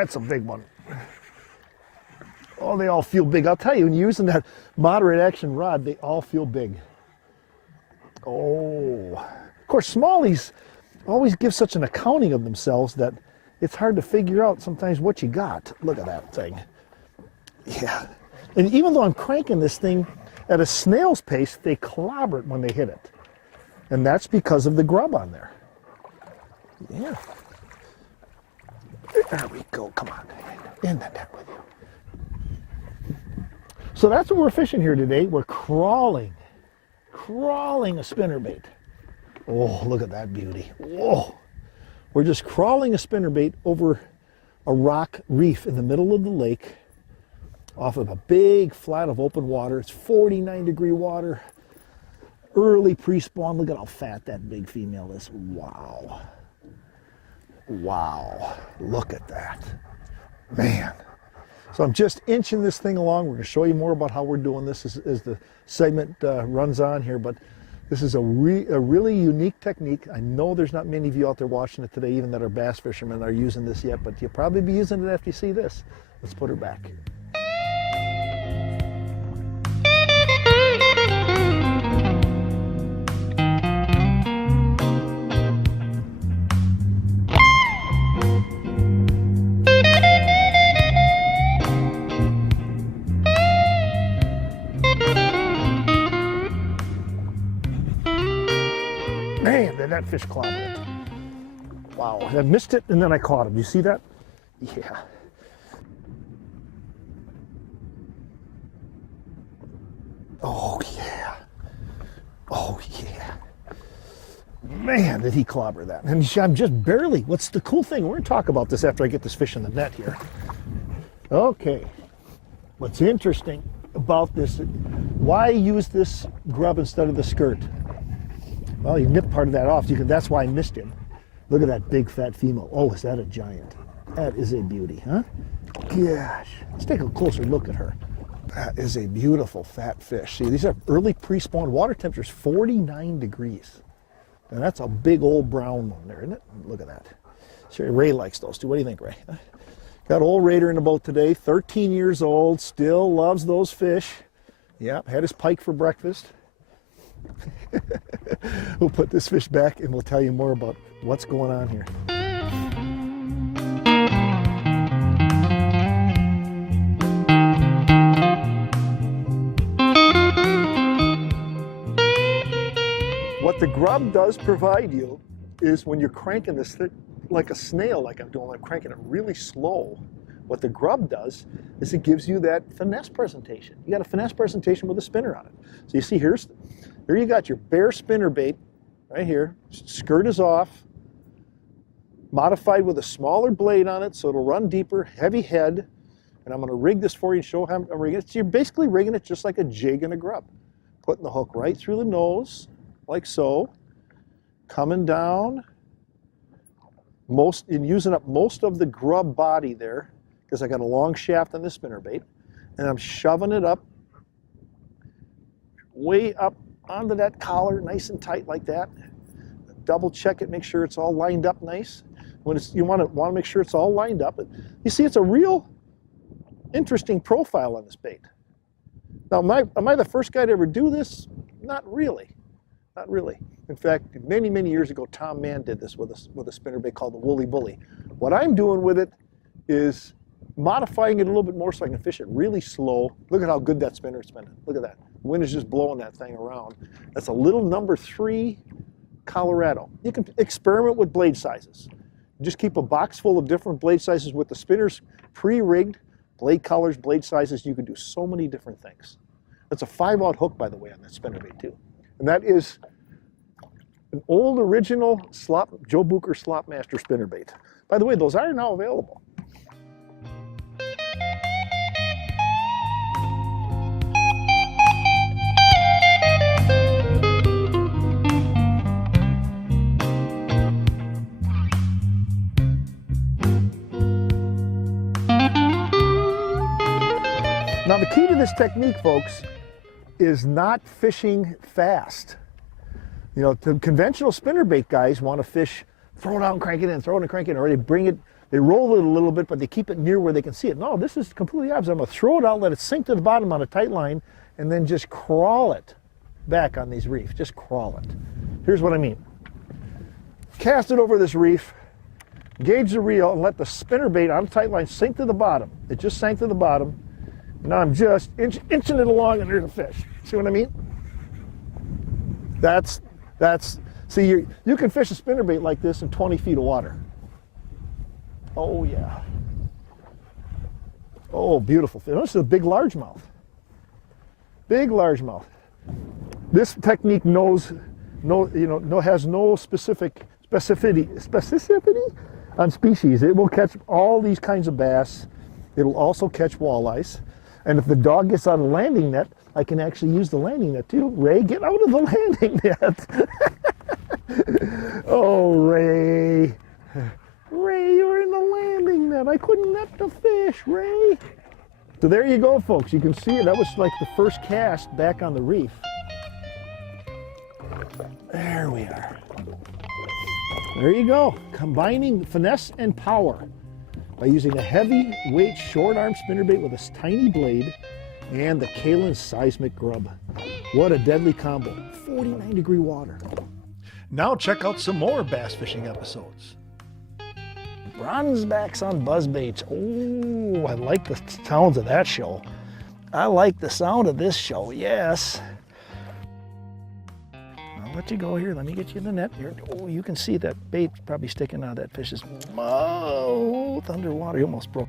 that's a big one. Oh, they all feel big. I'll tell you, when you're using that moderate action rod, they all feel big. Oh, of course, smallies always give such an accounting of themselves that it's hard to figure out sometimes what you got. Look at that thing. Yeah. And even though I'm cranking this thing at a snail's pace, they clobber it when they hit it. And that's because of the grub on there. Yeah. There we go. Come on. In the net with you. So that's what we're fishing here today. We're crawling a spinnerbait. Oh, look at that beauty. Whoa. We're just crawling a spinnerbait over a rock reef in the middle of the lake off of a big flat of open water. It's 49-degree water. Early pre-spawn. Look at how fat that big female is. Wow. Wow. Look at that. Man. So I'm just inching this thing along. We're going to show you more about how we're doing this as the segment runs on here. But this is a really unique technique. I know there's not many of you out there watching it today, even that are bass fishermen, are using this yet. But you'll probably be using it after you see this. Let's put her back. Man, did that fish clobber it. Wow, I missed it and then I caught him. You see that? Yeah. Oh, yeah. Oh, yeah. Man, did he clobber that. And I'm just barely, what's the cool thing? We're going to talk about this after I get this fish in the net here. Okay. What's interesting about this, why use this grub instead of the skirt? Well, you nipped part of that off. That's why I missed him. Look at that big fat female. Oh, is that a giant? That is a beauty, huh? Gosh. Let's take a closer look at her. That is a beautiful fat fish. See, these are early pre-spawn. Water temperature is 49 degrees. And that's a big old brown one there, isn't it? Look at that. Sure, Ray likes those too. What do you think, Ray? Got old Raider in the boat today, 13 years old, still loves those fish. Yep, had his pike for breakfast. We'll put this fish back and we'll tell you more about what's going on here. What the grub does provide you is when you're cranking this thing like a snail, like I'm doing, I'm cranking it really slow. What the grub does is it gives you that finesse presentation. You got a finesse presentation with a spinner on it. So you see here you got your bare spinnerbait right here. Skirt is off, modified with a smaller blade on it so it'll run deeper, heavy head. And I'm going to rig this for you and show how I'm rigging it. So you're basically rigging it just like a jig and a grub. Putting the hook right through the nose, like so. Coming down, and using up most of the grub body there, because I got a long shaft on this spinnerbait, and I'm shoving it up, way up onto that collar, nice and tight like that. Double check it, make sure it's all lined up nice. When you want to make sure it's all lined up. You see, it's a real interesting profile on this bait. Now, am I the first guy to ever do this? Not really, not really. In fact, many, many years ago, Tom Mann did this with a spinnerbait called the Woolly Bully. What I'm doing with it is modifying it a little bit more so I can fish it really slow. Look at how good that spinner is spinning. Look at that. The wind is just blowing that thing around. That's a little number 3 Colorado. You can experiment with blade sizes. Just keep a box full of different blade sizes with the spinners pre-rigged, blade colors, blade sizes. You can do so many different things. That's a 5/0 hook, by the way, on that spinnerbait too. And that is an old original Joe Bucher Slopmaster spinnerbait. By the way, those are now available. Now the key to this technique, folks, is not fishing fast. You know, the conventional spinnerbait guys want to fish, throw it out and crank it in, throw it and crank it in, or they bring it They roll it a little bit, but they keep it near where they can see it. No, this is completely opposite. I'm gonna throw it out, let it sink to the bottom on a tight line, and then just crawl it back on these reefs. Just crawl it. Here's what I mean. Cast it over this reef, gauge the reel, and let the spinnerbait on a tight line sink to the bottom. It just sank to the bottom. Now I'm just inching it along, and there's a fish. See what I mean? See, you can fish a spinnerbait like this in 20 feet of water. Oh yeah. Oh, beautiful fish. This is a big largemouth. Big largemouth. This technique has no specificity on species. It will catch all these kinds of bass. It'll also catch walleyes. And if the dog gets out of the landing net, I can actually use the landing net too. Ray, get out of the landing net. Oh, Ray. Ray, you're in the landing net. I couldn't net the fish, Ray. So there you go, folks. You can see it. That was like the first cast back on the reef. There we are. There you go. Combining finesse and power by using a heavyweight short-arm spinnerbait with a tiny blade and the Kalen seismic grub. What a deadly combo. 49-degree water. Now check out some more bass fishing episodes. Bronzebacks on buzzbaits. Oh, I like the sounds of that show. I like the sound of this show, yes. I'll let you go here. Let me get you in the net here. Oh, you can see that bait probably sticking out of that fish's mouth underwater. He almost broke.